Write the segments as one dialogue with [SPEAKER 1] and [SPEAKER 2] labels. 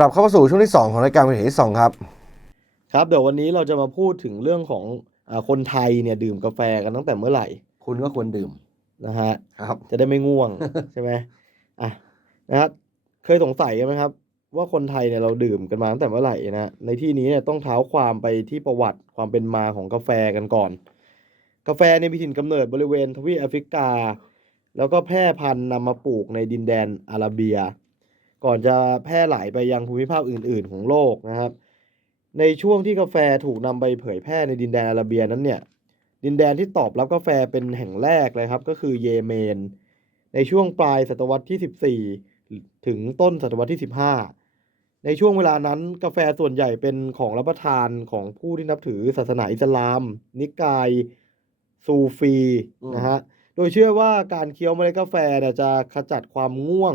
[SPEAKER 1] กลับเข้ามาสู่ช่วงที่ 2 ของรายการเป็นเหตุที่2ครับ
[SPEAKER 2] ครับเดี๋ยววันนี้เราจะมาพูดถึงเรื่องของอาคนไทยเนี่ยดื่มกาแฟกันตั้งแต่เมื่อไหร่
[SPEAKER 1] คุณก็ควรดื่ม
[SPEAKER 2] นะฮะ
[SPEAKER 1] ครับ
[SPEAKER 2] จะได้ไม่ง่วงใช่ไหมอะนะครับเคยสงสัยกันไหมครับ ว่าคนไทยเนี่ยเราดื่มกันมาตั้งแต่เมื่อไหร่นะในที่นี้เนี่ยต้องเท้าความไปที่ประวัติความเป็นมาของกาแฟกันก่อน กาแฟเนี่ยมีถิ่นกำเนิดบริเวณทวีปแอฟริกา แล้วก็แพร่พันธุ์นำมาปลูกในดินแดนอาราเบีย ก่อนจะแพร่หลายไปยังภูมิภาคอื่น ๆ ของโลกนะครับ ในช่วงที่กาแฟถูกนำไปเผยแพร่ในดินแดนอาราเบียนั้นเนี่ยดินแดนที่ตอบรับกาแฟเป็นแห่งแรกเลยครับ ก็คือเยเมน ในช่วงปลายศตวรรษที่ 14 ถึงต้นศตวรรษที่ 15 ในช่วงเวลานั้นกาแฟส่วนใหญ่เป็นของรับประทานของผู้ที่นับถือศาสนาอิสลาม นิกายซูฟีนะฮะโดยเชื่อว่าการเคี้ยวเมล็ดกาแฟจะขจัดความง่วง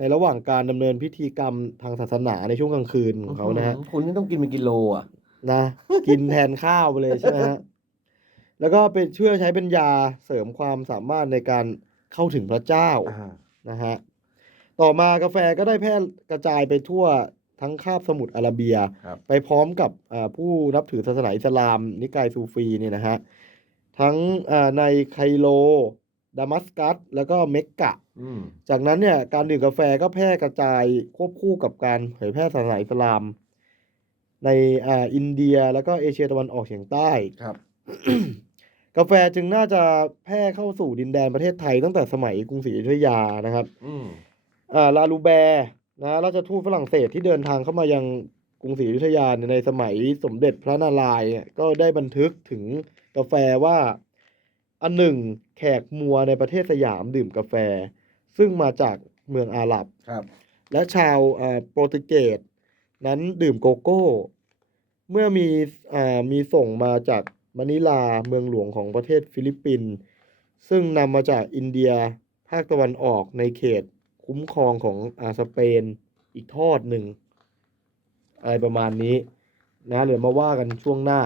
[SPEAKER 2] ในระหว่างการดำเนินพิธีกรรมทางศาสนาในช่วงกลางคืนของเขานะฮะ
[SPEAKER 1] คุณนี่ต้องกินเป็นกิโลอะ
[SPEAKER 2] นะ กินแทนข้าวไปเลยใช่ไหมฮะแล้วก็เป็นเชื่อใช้เป็นยาเสริมความสามารถในการเข้าถึงพระเจ้านะฮะต่อมากาแฟก็ได้แพร่กระจายไปทั่วทั้งคาบสมุทรอาระเบีย
[SPEAKER 1] ครับ
[SPEAKER 2] ไปพร้อมกับอ่าผู้นับถือศาสนาอิสลาม นิกายซูฟีเนี่ยนะฮะทั้งอ่าในไคโร ดามัสกัสแล้วก็เมกกะ
[SPEAKER 1] อืม
[SPEAKER 2] จากนั้นเนี่ยการดื่มกาแฟก็แพร่กระจายควบคู่กับการเผยแพร่ศาสนาอิสลาม ในอ่าอินเดียแล้วก็เอเชียตะวันออกเฉียงใต้
[SPEAKER 1] ครับ
[SPEAKER 2] กาแฟจึงน่าจะแพร่เข้าสู่ดินแดนประเทศไทยตั้งแต่สมัยกรุงศรีอยุธยานะครับ
[SPEAKER 1] อืม
[SPEAKER 2] อ่าลาลูแบร์นะราชทูตฝรั่งเศสที่เดินทางเข้ามายังกรุงศรีอยุธยาในสมัยสมเด็จพระนารายณ์เนี่ยก็ได้บันทึกถึงกาแฟว่า อันหนึ่งแขกมัวในประเทศสยามดื่มกาแฟ ซึ่งมาจากเมืองอาหรับ
[SPEAKER 1] ครับ
[SPEAKER 2] และชาวเอ่อโปรตุเกสนั้นดื่มโกโก้ เมื่อมีอ่ามีส่งมาจากมะนิลาเมืองหลวงของประเทศฟิลิปปินส์ซึ่งนำมาจากอินเดียภาคตะวันออกในเขตคุ้มครองของอาสเปนอีกทอดหนึ่ง อะไรประมาณนี้ นะเดี๋ยวมาว่ากันช่วงหน้า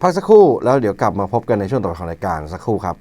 [SPEAKER 1] พักสักครู่แล้วเดี๋ยวกลับมาพบกันในช่วงต่อไปของรายการสักครู่ครับ